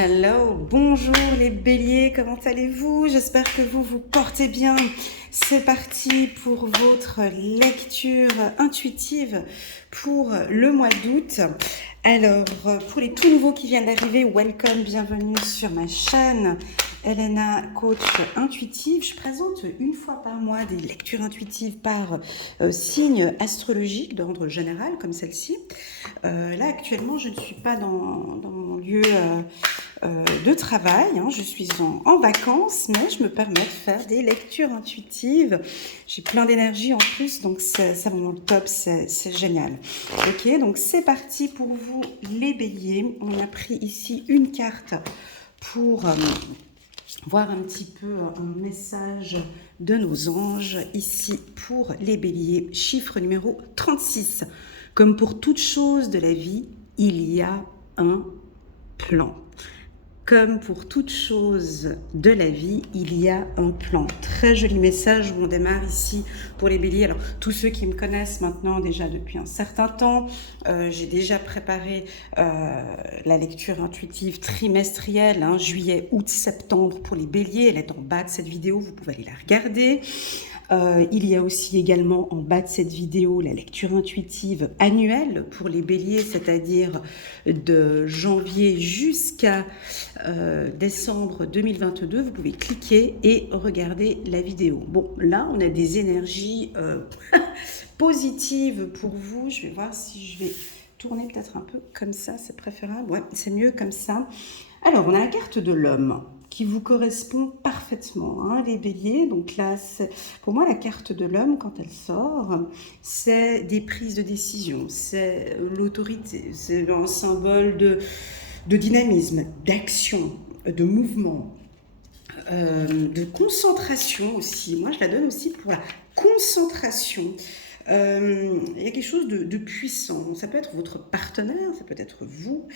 Hello, bonjour les béliers, comment allez-vous? J'espère que vous vous portez bien. C'est parti pour votre lecture intuitive pour le mois d'août. Alors, pour les tout nouveaux qui viennent d'arriver, welcome, bienvenue sur ma chaîne Elena, coach intuitive. Je présente une fois par mois des lectures intuitives par signe astrologique d'ordre général, comme celle-ci. Là, actuellement, je ne suis pas dans mon lieu de travail, hein. Je suis en vacances, mais je me permets de faire des lectures intuitives. J'ai plein d'énergie en plus, donc c'est vraiment le top, c'est génial. Ok, donc c'est parti pour vous les béliers. On a pris ici une carte pour voir un petit peu un message de nos anges ici pour les béliers. Chiffre numéro 36. Comme pour toute chose de la vie, il y a un plan. Comme pour toute chose de la vie, il y a un plan. Très joli message où on démarre ici pour les béliers. Alors, tous ceux qui me connaissent maintenant déjà depuis un certain temps, j'ai déjà préparé la lecture intuitive trimestrielle, hein, juillet, août, septembre pour les béliers. Elle est en bas de cette vidéo, vous pouvez aller la regarder. Il y a aussi également en bas de cette vidéo la lecture intuitive annuelle pour les béliers, c'est-à-dire de janvier jusqu'à décembre 2022. Vous pouvez cliquer et regarder la vidéo. Bon, là, on a des énergies positives pour vous. Je vais voir si je vais tourner peut-être un peu comme ça, c'est préférable. Ouais, c'est mieux comme ça. Alors, on a la carte de l'homme qui vous correspond parfaitement, hein, les béliers. Donc là, pour moi, la carte de l'homme, quand elle sort, c'est des prises de décision, c'est l'autorité, c'est un symbole de dynamisme, d'action, de mouvement, de concentration aussi. Moi, je la donne aussi pour la concentration. Il y a quelque chose de puissant. Ça peut être votre partenaire, ça peut être vous.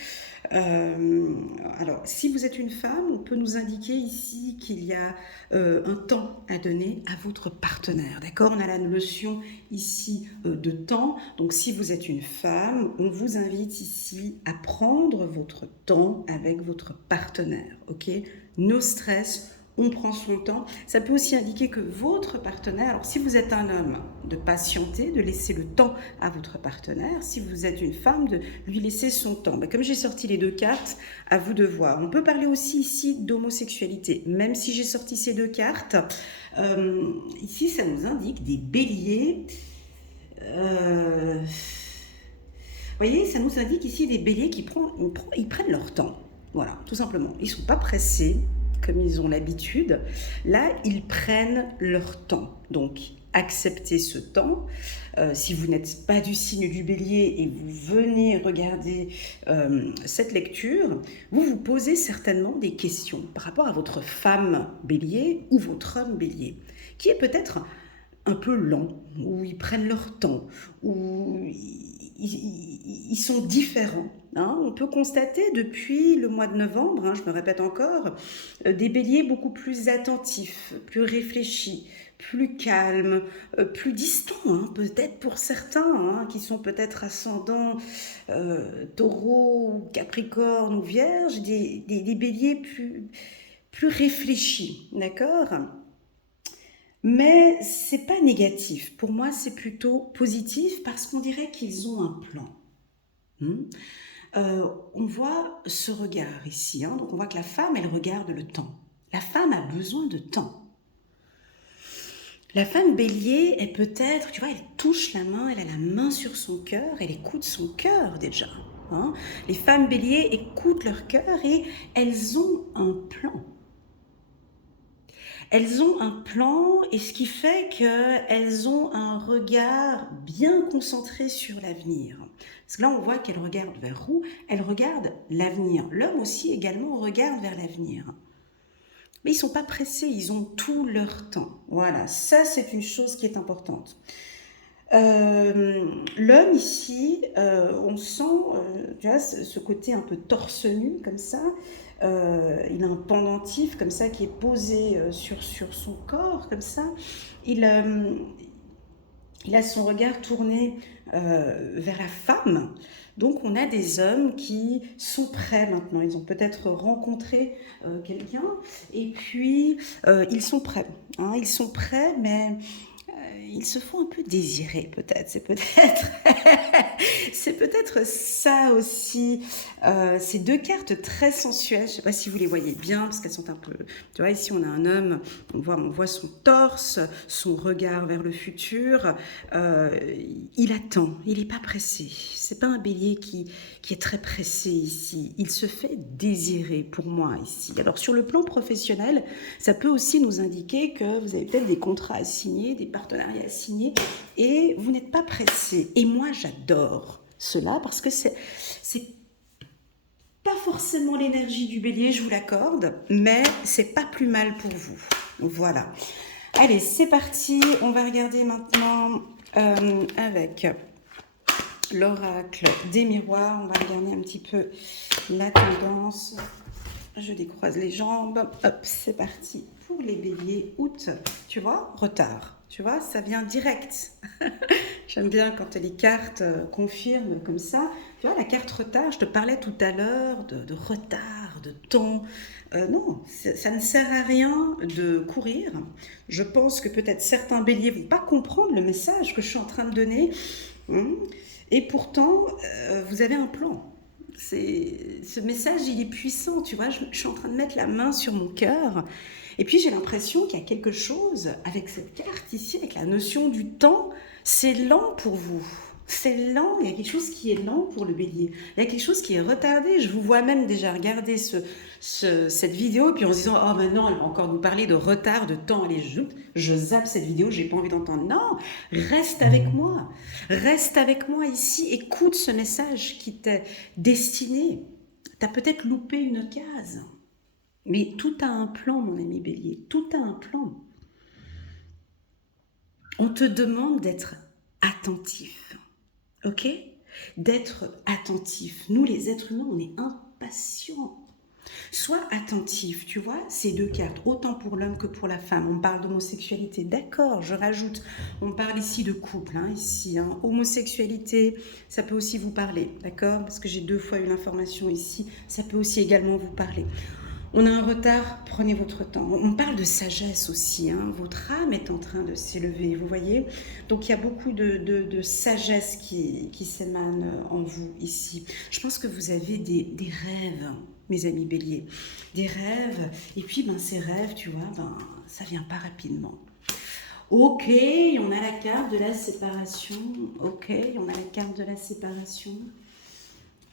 Alors, si vous êtes une femme, on peut nous indiquer ici qu'il y a un temps à donner à votre partenaire. D'accord? On a la notion ici de temps. Donc, si vous êtes une femme, on vous invite ici à prendre votre temps avec votre partenaire. Ok? No stress. On prend son temps. Ça peut aussi indiquer que votre partenaire, alors si vous êtes un homme, de patienter, de laisser le temps à votre partenaire. Si vous êtes une femme, de lui laisser son temps. Comme j'ai sorti les deux cartes, à vous de voir. On peut parler aussi ici d'homosexualité. Même si j'ai sorti ces deux cartes, ici ça nous indique des béliers. Vous voyez, ça nous indique ici des béliers qui ils prennent leur temps. Voilà, tout simplement. Ils ne sont pas pressés, comme ils ont l'habitude. Là, ils prennent leur temps. Donc, acceptez ce temps. Si vous n'êtes pas du signe du bélier et vous venez regarder cette lecture, vous vous posez certainement des questions par rapport à votre femme bélier ou votre homme bélier, qui est peut-être un peu lent, où ils prennent leur temps, où ils sont différents. Hein. On peut constater depuis le mois de novembre, hein, je me répète encore, des béliers beaucoup plus attentifs, plus réfléchis, plus calmes, plus distants, hein, peut-être pour certains, hein, qui sont peut-être ascendants taureau, capricorne ou vierge, des béliers plus réfléchis, d'accord? Mais c'est pas négatif. Pour moi, c'est plutôt positif parce qu'on dirait qu'ils ont un plan. On voit ce regard ici. Hein. Donc on voit que la femme, elle regarde le temps. La femme a besoin de temps. La femme bélier est peut-être, tu vois, elle touche la main, elle a la main sur son cœur, elle écoute son cœur déjà. Hein. Les femmes béliers écoutent leur cœur et elles ont un plan. Elles ont un plan et ce qui fait qu'elles ont un regard bien concentré sur l'avenir. Parce que là, on voit qu'elles regardent vers où? Elles regardent l'avenir. L'homme aussi également regarde vers l'avenir. Mais ils ne sont pas pressés, ils ont tout leur temps. Voilà, ça c'est une chose qui est importante. L'homme ici, on sent tu vois, ce côté un peu torse nu comme ça. Il a un pendentif comme ça qui est posé sur son corps comme ça. Il a son regard tourné vers la femme. Donc on a des hommes qui sont prêts maintenant, ils ont peut-être rencontré quelqu'un et puis ils sont prêts, hein, ils sont prêts mais ils se font un peu désirer peut-être, c'est peut-être ça aussi. Ces deux cartes très sensuelles, je ne sais pas si vous les voyez bien parce qu'elles sont un peu, tu vois, ici on a un homme, on voit son torse, son regard vers le futur. Euh, il attend, il n'est pas pressé. C'est pas un bélier qui est très pressé ici. Il se fait désirer pour moi ici. Alors sur le plan professionnel, ça peut aussi nous indiquer que vous avez peut-être des contrats à signer, des partenariats à signer et vous n'êtes pas pressé. Et moi j'adore cela parce que c'est pas forcément l'énergie du bélier, je vous l'accorde, mais c'est pas plus mal pour vous. Voilà. Allez, c'est parti. On va regarder maintenant avec l'oracle des miroirs. On va regarder un petit peu la tendance. Je décroise les jambes. Hop, c'est parti. Pour les béliers, août, tu vois, retard. Tu vois, ça vient direct. J'aime bien quand les cartes confirment comme ça. Tu vois, la carte retard, je te parlais tout à l'heure de retard, de temps. Non, ça ne sert à rien de courir. Je pense que peut-être certains béliers ne vont pas comprendre le message que je suis en train de donner. Et pourtant, vous avez un plan. Ce message, il est puissant, tu vois. Je suis en train de mettre la main sur mon cœur. Et puis, j'ai l'impression qu'il y a quelque chose avec cette carte ici, avec la notion du temps. C'est lent pour vous. C'est lent. Il y a quelque chose qui est lent pour le bélier. Il y a quelque chose qui est retardé. Je vous vois même déjà regarder cette vidéo, et puis en se disant, oh maintenant, elle va encore nous parler de retard, de temps. Allez, je zappe cette vidéo, j'ai pas envie d'entendre. Non, reste avec moi. Reste avec moi ici. Écoute ce message qui t'est destiné. Tu as peut-être loupé une case. Mais tout a un plan, mon ami bélier. Tout a un plan. On te demande d'être attentif. Ok? D'être attentif. Nous, les êtres humains, on est impatients. Sois attentif, tu vois, ces deux cartes, autant pour l'homme que pour la femme. On parle d'homosexualité, d'accord, je rajoute, on parle ici de couple, ici. Homosexualité, ça peut aussi vous parler, d'accord, parce que j'ai 2 fois eu l'information ici, ça peut aussi également vous parler. On a un retard, prenez votre temps. On parle de sagesse aussi, votre âme est en train de s'élever, vous voyez. Donc il y a beaucoup de sagesse qui s'émane en vous ici. Je pense que vous avez des rêves, mes amis béliers, des rêves, et puis ces rêves, tu vois, ça vient pas rapidement. Ok, on a la carte de la séparation, ok, on a la carte de la séparation.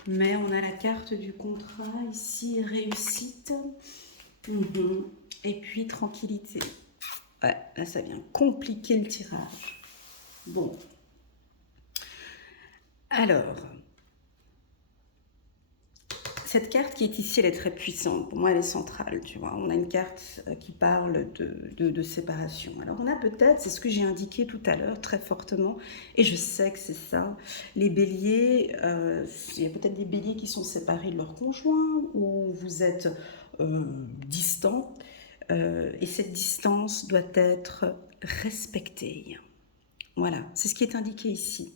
Mais on a la carte du contrat ici, réussite. Et puis tranquillité. Ouais, là ça vient compliquer le tirage. Bon. Alors, cette carte qui est ici, elle est très puissante. Pour moi, elle est centrale, tu vois. On a une carte qui parle de séparation. Alors, on a peut-être, c'est ce que j'ai indiqué tout à l'heure, très fortement, et je sais que c'est ça, les béliers, il y a peut-être des béliers qui sont séparés de leur conjoint, ou vous êtes distants, et cette distance doit être respectée. Voilà, c'est ce qui est indiqué ici.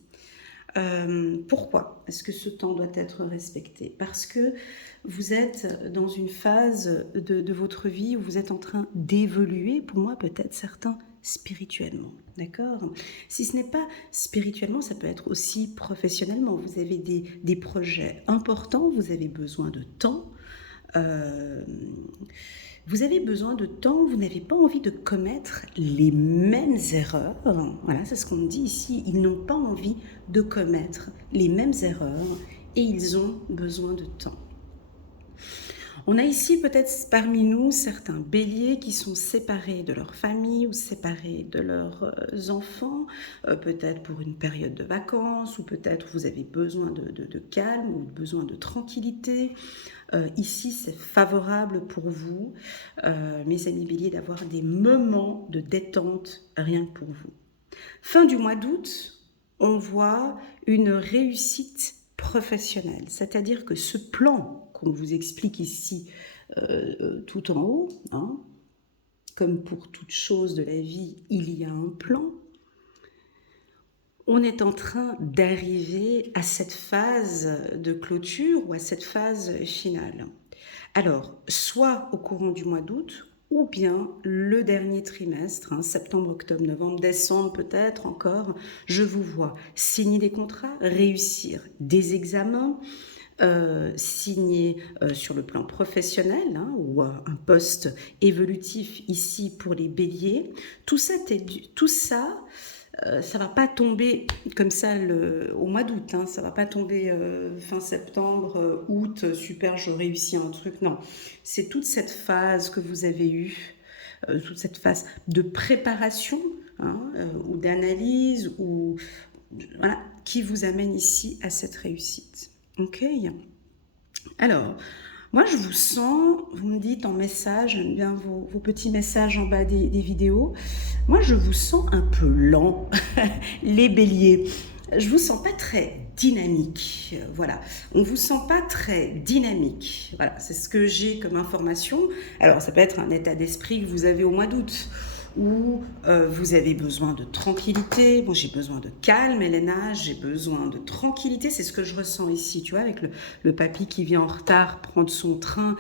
Pourquoi est-ce que ce temps doit être respecté? Parce que vous êtes dans une phase de votre vie où vous êtes en train d'évoluer, pour moi peut-être certains spirituellement, d'accord? Si ce n'est pas spirituellement, ça peut être aussi professionnellement. Vous avez des projets importants, vous avez besoin de temps. Vous avez besoin de temps, vous n'avez pas envie de commettre les mêmes erreurs. Voilà, c'est ce qu'on dit ici. Ils n'ont pas envie de commettre les mêmes erreurs et ils ont besoin de temps. On a ici peut-être parmi nous certains béliers qui sont séparés de leur famille ou séparés de leurs enfants, peut-être pour une période de vacances ou peut-être vous avez besoin de calme ou besoin de tranquillité. Ici, c'est favorable pour vous, mes amis béliers, d'avoir des moments de détente rien que pour vous. Fin du mois d'août, on voit une réussite professionnelle, c'est-à-dire que ce plan qu'on vous explique ici tout en haut, comme pour toute chose de la vie, il y a un plan. On est en train d'arriver à cette phase de clôture ou à cette phase finale. Alors, soit au courant du mois d'août, ou bien le dernier trimestre, hein, septembre, octobre, novembre, décembre peut-être encore, je vous vois signer des contrats, réussir des examens, signer sur le plan professionnel, hein, ou un poste évolutif ici pour les béliers. Tout ça ça va pas tomber comme ça au mois d'août, hein, ça va pas tomber fin septembre, août, super, je réussis un truc. Non, c'est toute cette phase que vous avez eue, toute cette phase de préparation, hein, ou d'analyse, ou voilà, qui vous amène ici à cette réussite. Ok. Alors, moi, je vous sens, vous me dites en message, j'aime bien vos petits messages en bas des vidéos. Moi, je vous sens un peu lent, les béliers. Je vous sens pas très dynamique. Voilà, on vous sent pas très dynamique. Voilà, c'est ce que j'ai comme information. Alors, ça peut être un état d'esprit que vous avez au mois d'août, où vous avez besoin de tranquillité. Moi, j'ai besoin de calme, Elena, j'ai besoin de tranquillité. C'est ce que je ressens ici, tu vois, avec le papy qui vient en retard prendre son train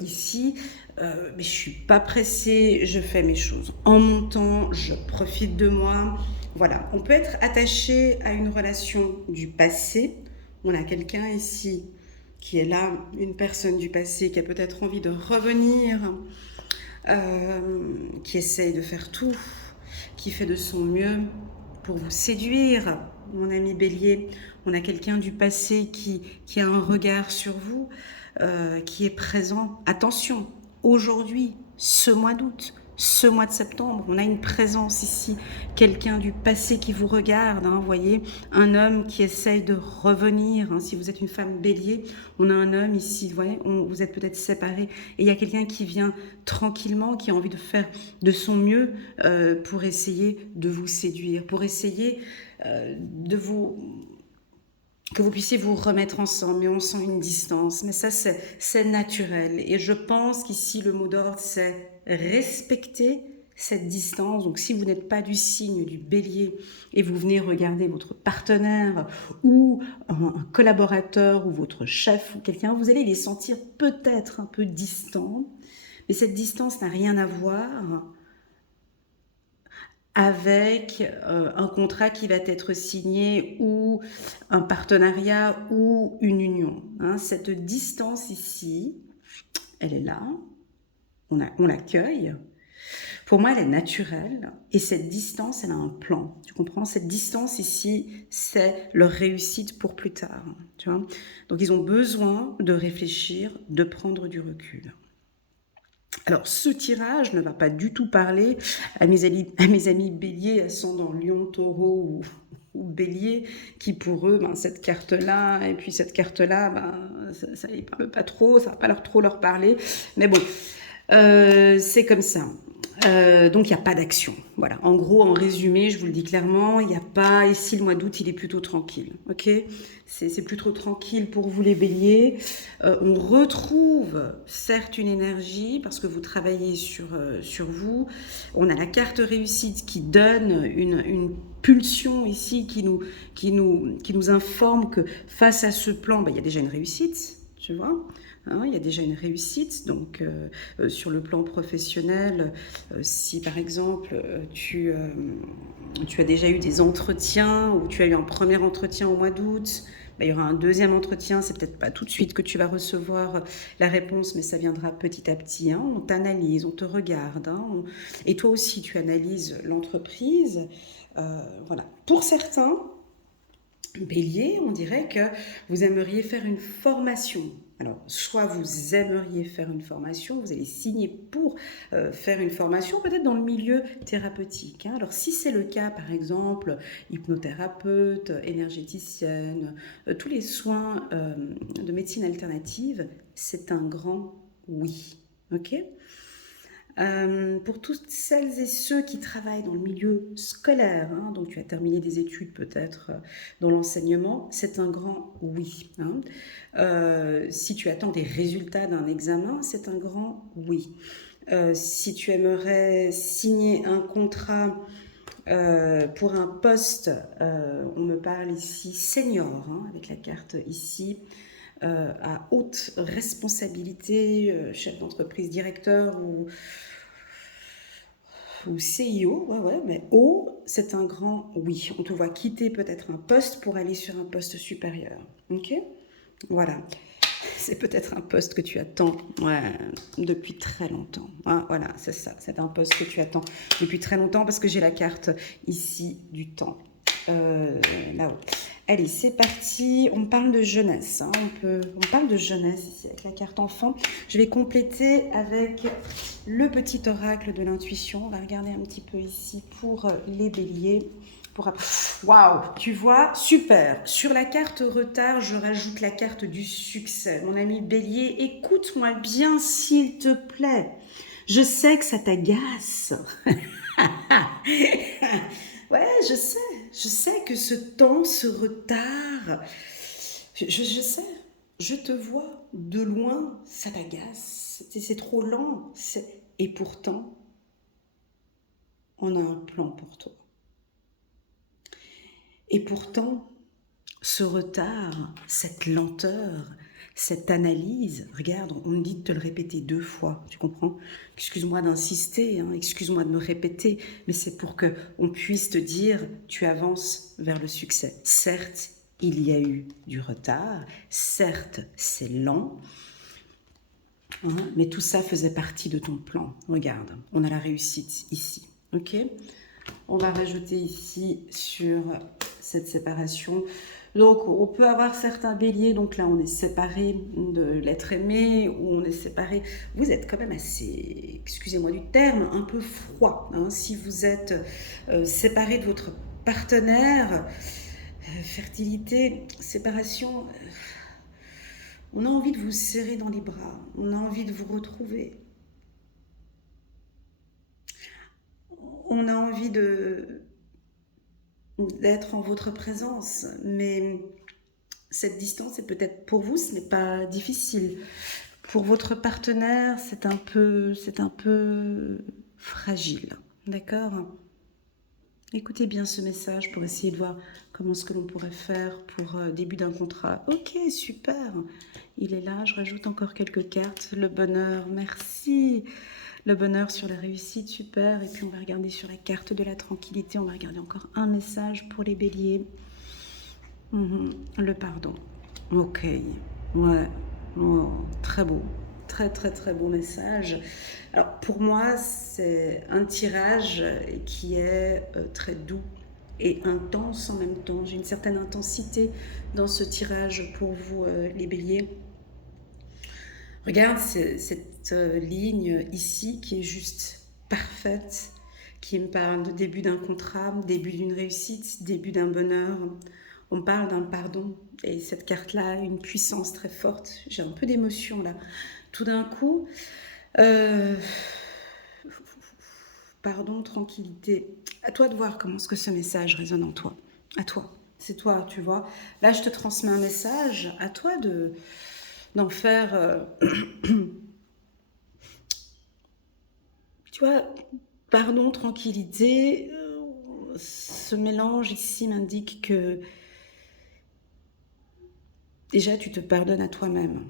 ici. Mais je suis pas pressée, je fais mes choses en mon temps, je profite de moi. Voilà, on peut être attaché à une relation du passé. On a quelqu'un ici qui est là, une personne du passé qui a peut-être envie de revenir, qui essaye de faire tout, qui fait de son mieux pour vous séduire, mon ami Bélier. On a quelqu'un du passé qui a un regard sur vous, qui est présent. Attention, aujourd'hui, ce mois d'août, ce mois de septembre, on a une présence ici, quelqu'un du passé qui vous regarde, hein, vous voyez, un homme qui essaye de revenir, hein, si vous êtes une femme bélier, on a un homme ici, vous voyez, vous êtes peut-être séparés, et il y a quelqu'un qui vient tranquillement, qui a envie de faire de son mieux pour essayer de vous séduire, pour essayer que vous puissiez vous remettre ensemble, mais on sent une distance. Mais ça, c'est naturel. Et je pense qu'ici, le mot d'ordre, c'est respecter cette distance. Donc, si vous n'êtes pas du signe du bélier et vous venez regarder votre partenaire ou un collaborateur ou votre chef ou quelqu'un, vous allez les sentir peut-être un peu distants. Mais cette distance n'a rien à voir avec un contrat qui va être signé ou un partenariat ou une union. Hein. Cette distance ici, elle est là, on l'accueille. Pour moi, elle est naturelle et cette distance, elle a un plan. Tu comprends? Cette distance ici, c'est leur réussite pour plus tard. Tu vois? Donc, ils ont besoin de réfléchir, de prendre du recul. Alors, ce tirage ne va pas du tout parler à mes amis béliers, ascendant lion, taureau ou bélier, qui pour eux, ben, cette carte-là, et puis cette carte-là, ben, ça ne les parle pas trop, ça ne va pas trop leur parler. Mais bon, c'est comme ça. Donc, il n'y a pas d'action. Voilà. En gros, en résumé, je vous le dis clairement, il n'y a pas... Ici, le mois d'août, il est plutôt tranquille. Ok? C'est plutôt tranquille pour vous, les béliers. On retrouve, certes, une énergie parce que vous travaillez sur vous. On a la carte réussite qui donne une pulsion ici, qui nous informe que face à ce plan, ben, il y a déjà une réussite, tu vois. Hein, il y a déjà une réussite, donc sur le plan professionnel, si par exemple tu as déjà eu des entretiens ou tu as eu un premier entretien au mois d'août, ben, il y aura un deuxième entretien, c'est peut-être pas tout de suite que tu vas recevoir la réponse, mais ça viendra petit à petit. Hein, on t'analyse, on te regarde, hein, et toi aussi tu analyses l'entreprise. Voilà. Pour certains, Bélier, on dirait que vous aimeriez faire une formation. Alors, soit vous aimeriez faire une formation, vous allez signer pour faire une formation, peut-être dans le milieu thérapeutique. Hein. Alors, si c'est le cas, par exemple, hypnothérapeute, énergéticienne, tous les soins de médecine alternative, c'est un grand oui. Ok ? Pour toutes celles et ceux qui travaillent dans le milieu scolaire, hein, donc tu as terminé des études peut-être dans l'enseignement, c'est un grand oui. Hein. Si tu attends des résultats d'un examen, c'est un grand oui. Si tu aimerais signer un contrat Pour un poste, on me parle ici senior, hein, avec la carte ici, à haute responsabilité, chef d'entreprise, directeur ou CIO, ouais, ouais, mais haut, c'est un grand oui. On te voit quitter peut-être un poste pour aller sur un poste supérieur. Ok? Voilà. C'est peut-être un poste que tu attends, ouais, depuis très longtemps. Ah, voilà, c'est ça. C'est un poste que tu attends depuis très longtemps parce que j'ai la carte ici du temps. Là-haut. Allez, c'est parti. On parle de jeunesse. Hein. On parle de jeunesse ici avec la carte enfant. Je vais compléter avec le petit oracle de l'intuition. On va regarder un petit peu ici pour les béliers. Waouh, tu vois, super. Sur la carte retard, je rajoute la carte du succès. Mon ami Bélier, écoute-moi bien, s'il te plaît. Je sais que ça t'agace. Ouais, je sais que ce temps, ce retard, je sais, je te vois de loin, ça t'agace, c'est trop lent. Et pourtant, on a un plan pour toi. Et pourtant, ce retard, cette lenteur, cette analyse, regarde, on me dit de te le répéter 2 fois, tu comprends? Excuse-moi d'insister, hein, excuse-moi de me répéter, mais c'est pour que on puisse te dire, tu avances vers le succès. Certes, il y a eu du retard, certes, c'est lent, hein, mais tout ça faisait partie de ton plan. Regarde, on a la réussite ici, ok? On va rajouter ici sur cette séparation. Donc, on peut avoir certains béliers. Donc là, on est séparé de l'être aimé ou on est séparé. Vous êtes quand même assez, excusez-moi du terme, un peu froid. Hein, si vous êtes séparé de votre partenaire, fertilité, séparation, on a envie de vous serrer dans les bras. On a envie de vous retrouver. On a envie d'être en votre présence, mais cette distance est peut-être pour vous, ce n'est pas difficile. Pour votre partenaire, c'est un peu fragile, d'accord? Écoutez bien ce message pour essayer de voir comment ce que l'on pourrait faire pour début d'un contrat. Ok, super. Il est là, je rajoute encore quelques cartes. Le bonheur, merci. Le bonheur sur la réussite, super. Et puis on va regarder sur la carte de la tranquillité. On va regarder encore un message pour les béliers. Le pardon. Ok. Ouais. Oh, très beau. Très très très beau message. Alors pour moi, c'est un tirage qui est très doux et intense en même temps. J'ai une certaine intensité dans ce tirage pour vous, les béliers. Regarde cette ligne ici qui est juste parfaite, qui me parle de début d'un contrat, début d'une réussite, début d'un bonheur. On parle d'un pardon et cette carte-là a une puissance très forte. J'ai un peu d'émotion là. Tout d'un coup, euh, pardon, tranquillité. À toi de voir comment est-ce que ce message résonne en toi. À toi. C'est toi, tu vois. Là, je te transmets un message. À toi d'en faire... tu vois, pardon, tranquillité. Ce mélange ici m'indique que déjà, tu te pardonnes à toi-même.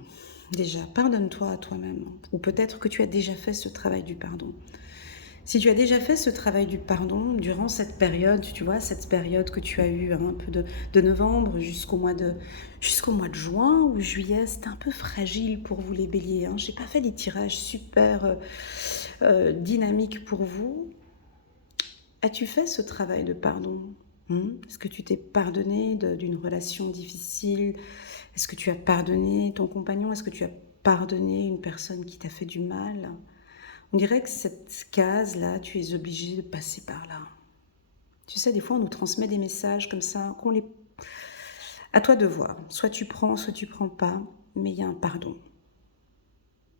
Déjà, pardonne-toi à toi-même. Ou peut-être que tu as déjà fait ce travail du pardon. Si tu as déjà fait ce travail du pardon durant cette période, tu vois, cette période que tu as eue un peu de novembre jusqu'au mois de juin ou juillet, c'était un peu fragile pour vous les béliers. Hein. Je n'ai pas fait des tirages super dynamiques pour vous. As-tu fait ce travail de pardon? Est-ce que tu t'es pardonné d'une relation difficile? Est-ce que tu as pardonné ton compagnon? Est-ce que tu as pardonné une personne qui t'a fait du mal? On dirait que cette case-là, tu es obligé de passer par là. Tu sais, des fois, on nous transmet des messages comme ça, qu'on les... À toi de voir. Soit tu prends pas, mais il y a un pardon.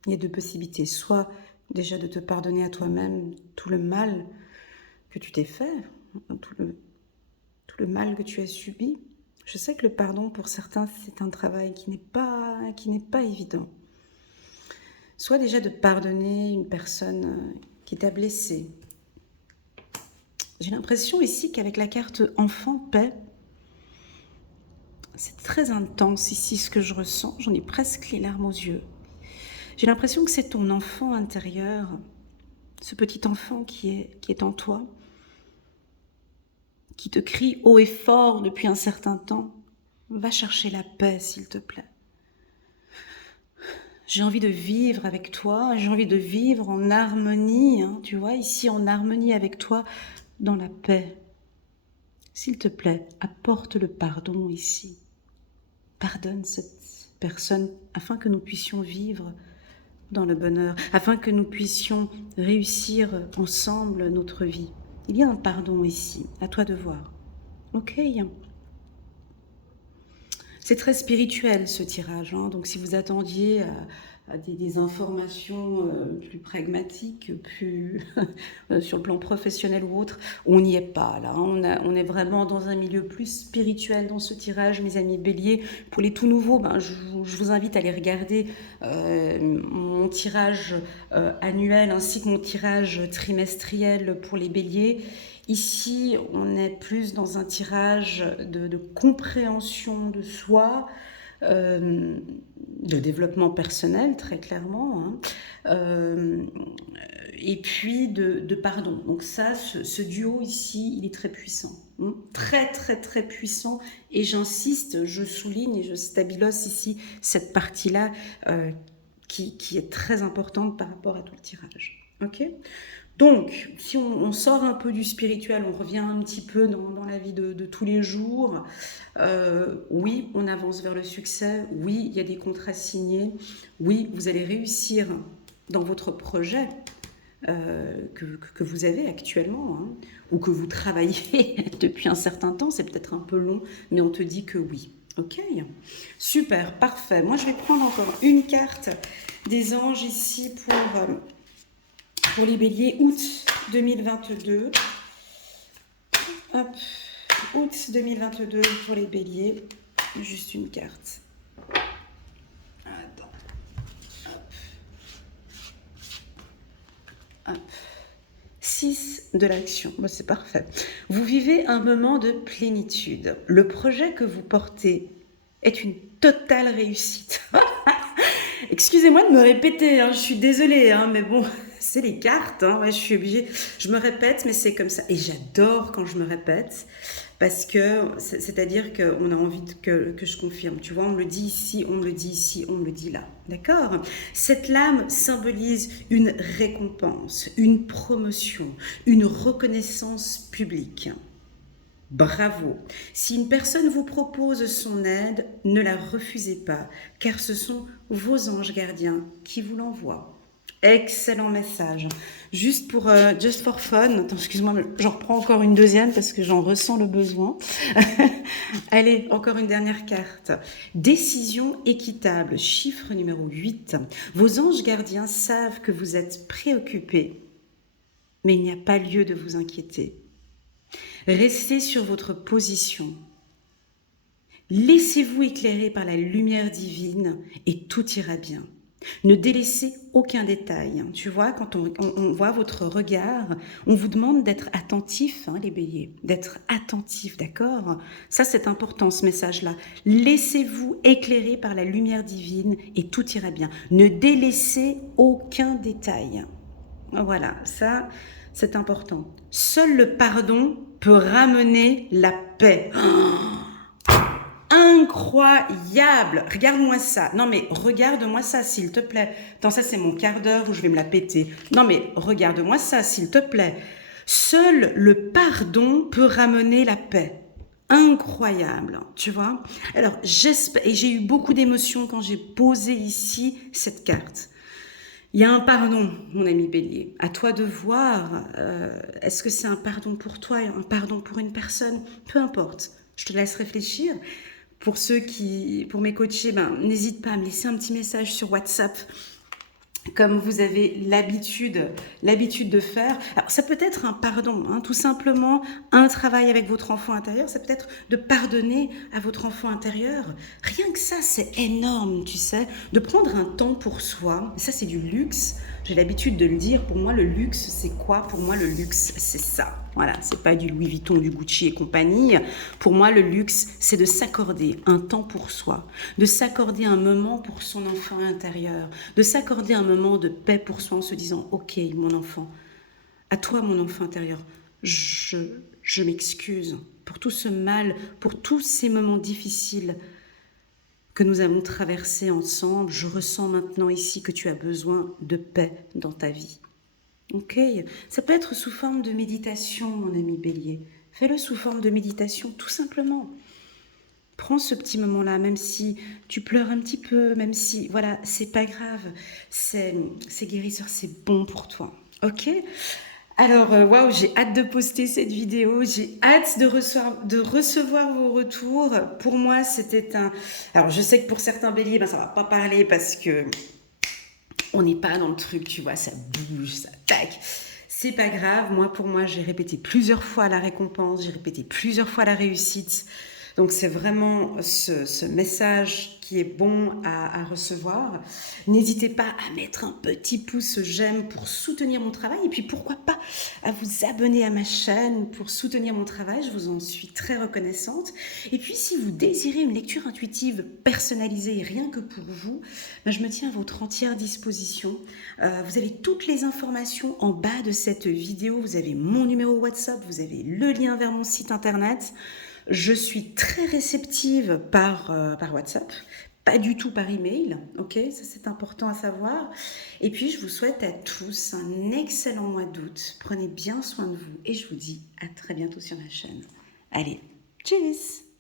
Il y a 2 possibilités. Soit déjà de te pardonner à toi-même tout le mal que tu t'es fait, tout le mal que tu as subi. Je sais que le pardon, pour certains, c'est un travail qui n'est pas évident. Soit déjà de pardonner une personne qui t'a blessé. J'ai l'impression ici qu'avec la carte enfant, paix, c'est très intense ici ce que je ressens. J'en ai presque les larmes aux yeux. J'ai l'impression que c'est ton enfant intérieur, ce petit enfant qui est en toi, qui te crie haut et fort depuis un certain temps. Va chercher la paix, s'il te plaît. J'ai envie de vivre avec toi, j'ai envie de vivre en harmonie, hein, tu vois, ici en harmonie avec toi, dans la paix. S'il te plaît, apporte le pardon ici. Pardonne cette personne afin que nous puissions vivre dans le bonheur, afin que nous puissions réussir ensemble notre vie. Il y a un pardon ici, à toi de voir. Ok. C'est très spirituel ce tirage, hein, donc si vous attendiez à des informations plus pragmatiques, plus sur le plan professionnel ou autre, on n'y est pas là. Hein. On est vraiment dans un milieu plus spirituel dans ce tirage, mes amis béliers. Pour les tout nouveaux, je vous invite à aller regarder mon tirage annuel ainsi que mon tirage trimestriel pour les béliers. Ici, on est plus dans un tirage de compréhension de soi, de développement personnel, très clairement, hein, et puis de pardon. Donc ça, ce duo ici, il est très puissant, hein, très, très, très puissant, et j'insiste, je souligne et je stabilosse ici cette partie-là qui est très importante par rapport à tout le tirage. Ok ? Donc, si on sort un peu du spirituel, on revient un petit peu dans la vie de tous les jours. Oui, on avance vers le succès. Oui, il y a des contrats signés. Oui, vous allez réussir dans votre projet que vous avez actuellement, hein, ou que vous travaillez depuis un certain temps. C'est peut-être un peu long, mais on te dit que oui. Ok, super, parfait. Moi, je vais prendre encore une carte des anges ici pour les béliers, août 2022. Hop, août 2022 pour les béliers. Juste une carte. Attends. Hop. 6 de l'action. Bon, c'est parfait. Vous vivez un moment de plénitude. Le projet que vous portez est une totale réussite. Excusez-moi de me répéter, hein, je suis désolée, hein, mais bon, c'est les cartes, hein, ouais, je suis obligée, je me répète, mais c'est comme ça. Et j'adore quand je me répète, parce que c'est-à-dire qu'on a envie que je confirme. Tu vois, on me le dit ici, on me le dit ici, on me le dit là. D'accord ? Cette lame symbolise une récompense, une promotion, une reconnaissance publique. Bravo. Si une personne vous propose son aide, ne la refusez pas, car ce sont vos anges gardiens qui vous l'envoient. Excellent message. Juste pour just for fun, attends, excuse-moi, j'en reprends encore une deuxième parce que j'en ressens le besoin. Allez, encore une dernière carte. Décision équitable, chiffre numéro 8. Vos anges gardiens savent que vous êtes préoccupés, mais il n'y a pas lieu de vous inquiéter. Restez sur votre position. Laissez-vous éclairer par la lumière divine et tout ira bien. Ne délaissez aucun détail. Tu vois, quand on voit votre regard, on vous demande d'être attentif, hein, les béliers, d'être attentif, d'accord ? Ça, c'est important, ce message-là. Laissez-vous éclairer par la lumière divine et tout ira bien. Ne délaissez aucun détail. Voilà, ça, c'est important. Seul le pardon peut ramener la paix. Oh, incroyable! Regarde-moi ça. Non mais regarde-moi ça, s'il te plaît. Attends, ça c'est mon quart d'heure où je vais me la péter. Non mais regarde-moi ça, s'il te plaît. Seul le pardon peut ramener la paix. Incroyable, tu vois. Alors, j'espère, et j'ai eu beaucoup d'émotions quand j'ai posé ici cette carte. Il y a un pardon, mon ami bélier. À toi de voir, est-ce que c'est un pardon pour toi, un pardon pour une personne ? Peu importe, je te laisse réfléchir. Pour mes coachés, n'hésite pas à me laisser un petit message sur WhatsApp, comme vous avez l'habitude de faire. Alors, ça peut être un pardon, hein, tout simplement un travail avec votre enfant intérieur, ça peut être de pardonner à votre enfant intérieur. Rien que ça, c'est énorme, tu sais, de prendre un temps pour soi. Ça, c'est du luxe. J'ai l'habitude de le dire. Pour moi, le luxe, c'est quoi ? Pour moi, le luxe, c'est ça. Voilà, c'est pas du Louis Vuitton, du Gucci et compagnie. Pour moi, le luxe, c'est de s'accorder un temps pour soi, de s'accorder un moment pour son enfant intérieur, de s'accorder un moment de paix pour soi en se disant, ok, mon enfant, à toi, mon enfant intérieur, je, je m'excuse pour tout ce mal, pour tous ces moments difficiles que nous avons traversés ensemble. Je ressens maintenant ici que tu as besoin de paix dans ta vie. Ok, ça peut être sous forme de méditation, mon ami Bélier. Fais-le sous forme de méditation, tout simplement. Prends ce petit moment-là, même si tu pleures un petit peu, même si, voilà, c'est pas grave. C'est guérisseur, c'est bon pour toi. Ok. Alors, waouh, j'ai hâte de poster cette vidéo. J'ai hâte de recevoir vos retours. Pour moi, c'était un. Alors, je sais que pour certains béliers, ben, ça va pas parler parce que on n'est pas dans le truc, tu vois, ça bouge, ça tac. C'est pas grave. Pour moi, j'ai répété plusieurs fois la récompense, j'ai répété plusieurs fois la réussite. Donc, c'est vraiment ce message qui est bon à recevoir. N'hésitez pas à mettre un petit pouce j'aime pour soutenir mon travail. Et puis, pourquoi pas à vous abonner à ma chaîne pour soutenir mon travail. Je vous en suis très reconnaissante. Et puis, si vous désirez une lecture intuitive personnalisée rien que pour vous, je me tiens à votre entière disposition. Vous avez toutes les informations en bas de cette vidéo. Vous avez mon numéro WhatsApp, vous avez le lien vers mon site internet. Je suis très réceptive par WhatsApp, pas du tout par email, ok? Ça, c'est important à savoir. Et puis, je vous souhaite à tous un excellent mois d'août. Prenez bien soin de vous et je vous dis à très bientôt sur ma chaîne. Allez, tchuss!